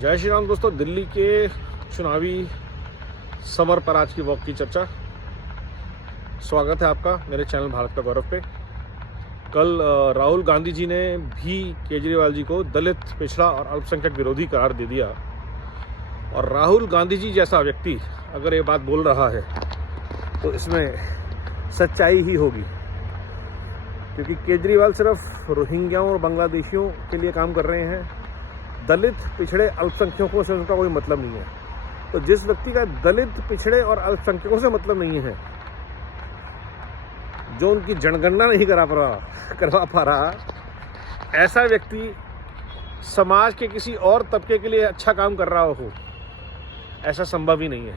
जय श्री राम दोस्तों। दिल्ली के चुनावी समर पर आज की वॉक की चर्चा। स्वागत है आपका मेरे चैनल भारत का गौरव पे। कल राहुल गांधी जी ने भी केजरीवाल जी को दलित, पिछड़ा और अल्पसंख्यक विरोधी करार दे दिया। और राहुल गांधी जी जैसा व्यक्ति अगर ये बात बोल रहा है तो इसमें सच्चाई ही होगी, क्योंकि केजरीवाल सिर्फ रोहिंग्याओं और बांग्लादेशियों के लिए काम कर रहे हैं। दलित, पिछड़े, अल्पसंख्यकों से उनका कोई मतलब नहीं है। तो जिस व्यक्ति का दलित, पिछड़े और अल्पसंख्यकों से मतलब नहीं है, जो उनकी जनगणना नहीं करवा पा रहा, ऐसा व्यक्ति समाज के किसी और तबके के लिए अच्छा काम कर रहा हो, ऐसा संभव ही नहीं है।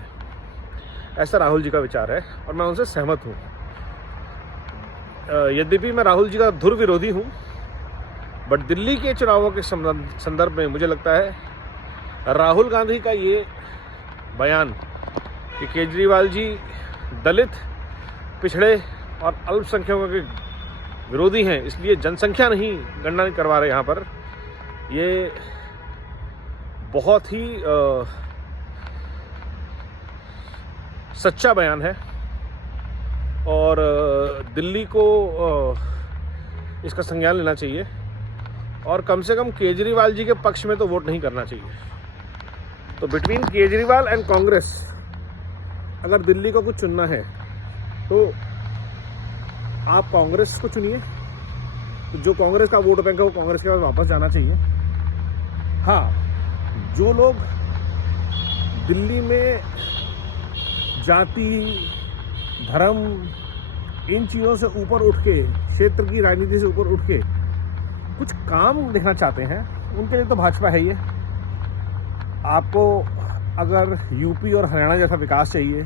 ऐसा राहुल जी का विचार है और मैं उनसे सहमत हूँ। यद्यपि मैं राहुल जी का धुर विरोधी हूँ, बट दिल्ली के चुनावों के संदर्भ में मुझे लगता है राहुल गांधी का ये बयान कि केजरीवाल जी दलित, पिछड़े और अल्पसंख्यकों के विरोधी हैं, इसलिए जनसंख्या नहीं गणना नहीं करवा रहे यहाँ पर, ये बहुत ही सच्चा बयान है। और दिल्ली को इसका संज्ञान लेना चाहिए और कम से कम केजरीवाल जी के पक्ष में तो वोट नहीं करना चाहिए। तो बिटवीन केजरीवाल एंड कांग्रेस अगर दिल्ली को कुछ चुनना है तो आप कांग्रेस को चुनिए। तो जो कांग्रेस का वोट बैंक है वो कांग्रेस के पास वापस जाना चाहिए। हाँ, जो लोग दिल्ली में जाति, धर्म, इन चीज़ों से ऊपर उठ के, क्षेत्र की राजनीति से ऊपर उठ के कुछ काम देखना चाहते हैं, उनके लिए तो भाजपा है ही है। आपको अगर यूपी और हरियाणा जैसा विकास चाहिए,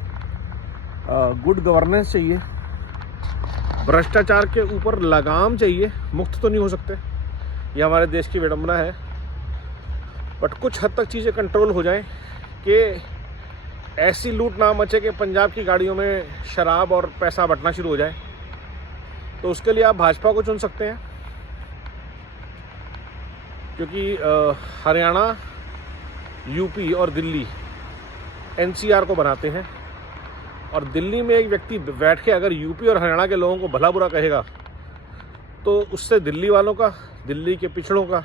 गुड गवर्नेंस चाहिए, भ्रष्टाचार के ऊपर लगाम चाहिए, मुक्त तो नहीं हो सकते, ये हमारे देश की विडंबना है, बट कुछ हद तक चीज़ें कंट्रोल हो जाएं कि ऐसी लूट ना मचे कि पंजाब की गाड़ियों में शराब और पैसा बंटना शुरू हो जाए, तो उसके लिए आप भाजपा को चुन सकते हैं। क्योंकि हरियाणा, यूपी और दिल्ली एनसीआर को बनाते हैं, और दिल्ली में एक व्यक्ति बैठ के अगर यूपी और हरियाणा के लोगों को भला बुरा कहेगा तो उससे दिल्ली वालों का, दिल्ली के पिछड़ों का,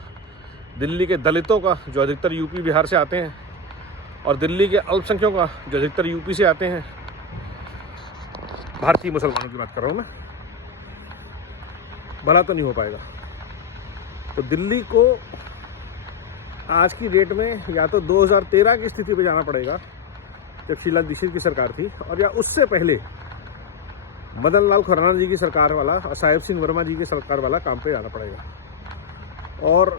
दिल्ली के दलितों का जो अधिकतर यूपी बिहार से आते हैं, और दिल्ली के अल्पसंख्यकों का जो अधिकतर यूपी से आते हैं, भारतीय मुसलमानों की बात कर रहा हूँ मैं, भला तो नहीं हो पाएगा। तो दिल्ली को आज की डेट में या तो 2013 की स्थिति पे जाना पड़ेगा जब शीला दीक्षित की सरकार थी, और या उससे पहले मदन लाल खुराना जी की सरकार वाला और साहेब सिंह वर्मा जी की सरकार वाला काम पे जाना पड़ेगा। और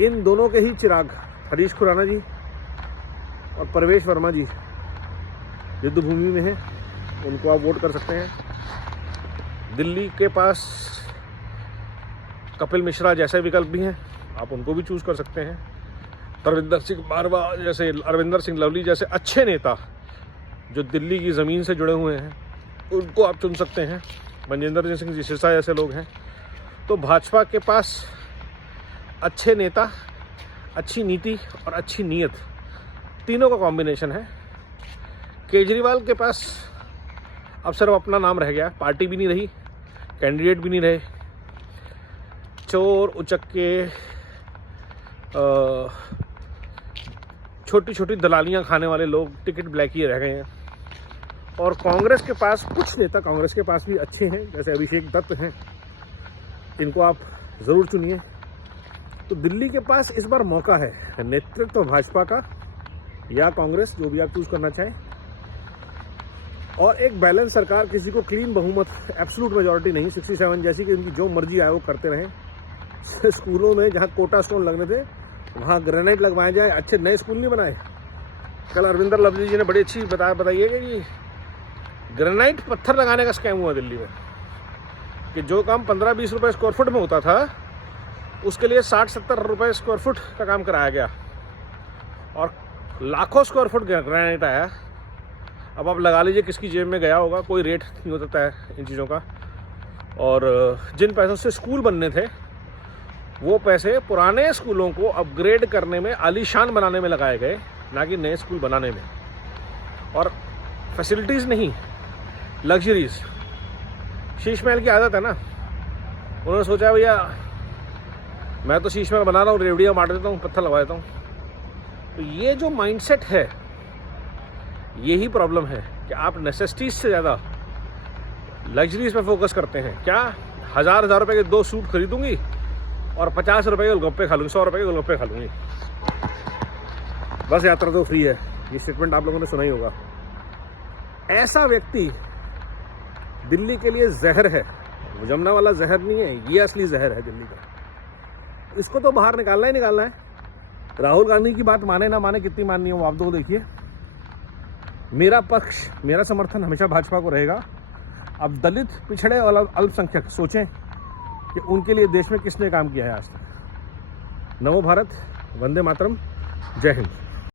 इन दोनों के ही चिराग हरीश खुराना जी और परवेश वर्मा जी युद्धभूमि में हैं, उनको आप वोट कर सकते हैं। दिल्ली के पास कपिल मिश्रा जैसे विकल्प भी हैं, आप उनको भी चूज़ कर सकते हैं। तरविंदर सिंह बारवा जैसे, अरविंदर सिंह लवली जैसे अच्छे नेता जो दिल्ली की ज़मीन से जुड़े हुए हैं, उनको आप चुन सकते हैं। मनजिंदर सिंह सिरसा जैसे लोग हैं। तो भाजपा के पास अच्छे नेता, अच्छी नीति और अच्छी नीयत, तीनों का कॉम्बिनेशन है। केजरीवाल के पास अब सिर्फ अपना नाम रह गया, पार्टी भी नहीं रही, कैंडिडेट भी नहीं रहे, चोर उचक्के, छोटी छोटी दलालियां खाने वाले लोग, टिकट ब्लैक ही रह गए हैं। और कांग्रेस के पास कुछ नेता, कांग्रेस के पास भी अच्छे हैं, जैसे अभिषेक दत्त हैं, इनको आप ज़रूर चुनिए। तो दिल्ली के पास इस बार मौका है, नेतृत्व भाजपा का या कांग्रेस, जो भी आप चूज़ करना चाहें, और एक बैलेंस सरकार, किसी को क्लीन बहुमत, एब्सोल्यूट मेजॉरिटी नहीं, 67 जैसी कि उनकी जो मर्जी आए वो करते रहें। स्कूलों में जहाँ कोटा स्टोन लगने थे वहाँ ग्रेनाइट लगवाए जाए, अच्छे नए स्कूल नहीं बनाए। कल अरविंदर लवली जी ने बड़ी अच्छी बताइए कि ग्रेनाइट पत्थर लगाने का स्कैम हुआ दिल्ली में, कि जो काम 15-20 रुपये स्क्वायर फुट में होता था उसके लिए 60-70 रुपये स्क्वायर फुट का काम कराया गया, और लाखों स्क्वायर फुट ग्रेनाइट आया। अब आप लगा लीजिए किसकी जेब में गया होगा, कोई रेट नहीं होता है इन चीज़ों का। और जिन पैसों से स्कूल बनने थे वो पैसे पुराने स्कूलों को अपग्रेड करने में, आलीशान बनाने में लगाए गए, ना कि नए स्कूल बनाने में। और फैसिलिटीज़ नहीं, लग्जरीज। शीश महल की आदत है ना, उन्होंने सोचा भैया मैं तो शीश महल बना रहा हूँ, रेवड़ियाँ बांट देता हूँ, पत्थर लगा देता हूँ। तो ये जो माइंडसेट है, यही प्रॉब्लम है कि आप नेसेसिटीज से ज़्यादा लग्जरीज पे फोकस करते हैं। क्या 1000 रुपए के 2 सूट खरीदूंगी और 50 रुपए के गोलगप्पे खा लूँगी, 100 रुपए के गोलगप्पे खा लूँगी, बस यात्रा तो फ्री है। ये स्टेटमेंट आप लोगों ने सुना ही होगा। ऐसा व्यक्ति दिल्ली के लिए जहर है। जमुना वाला जहर नहीं है, ये असली जहर है दिल्ली का। इसको तो बाहर निकालना ही निकालना है। राहुल गांधी की बात माने ना माने, कितनी माननी हो आप तो देखिए। मेरा पक्ष, मेरा समर्थन हमेशा भाजपा को रहेगा। अब दलित, पिछड़े और अल्पसंख्यक सोचें कि उनके लिए देश में किसने काम किया है आज तक। नमो भारत, वंदे मातरम, जय हिंद।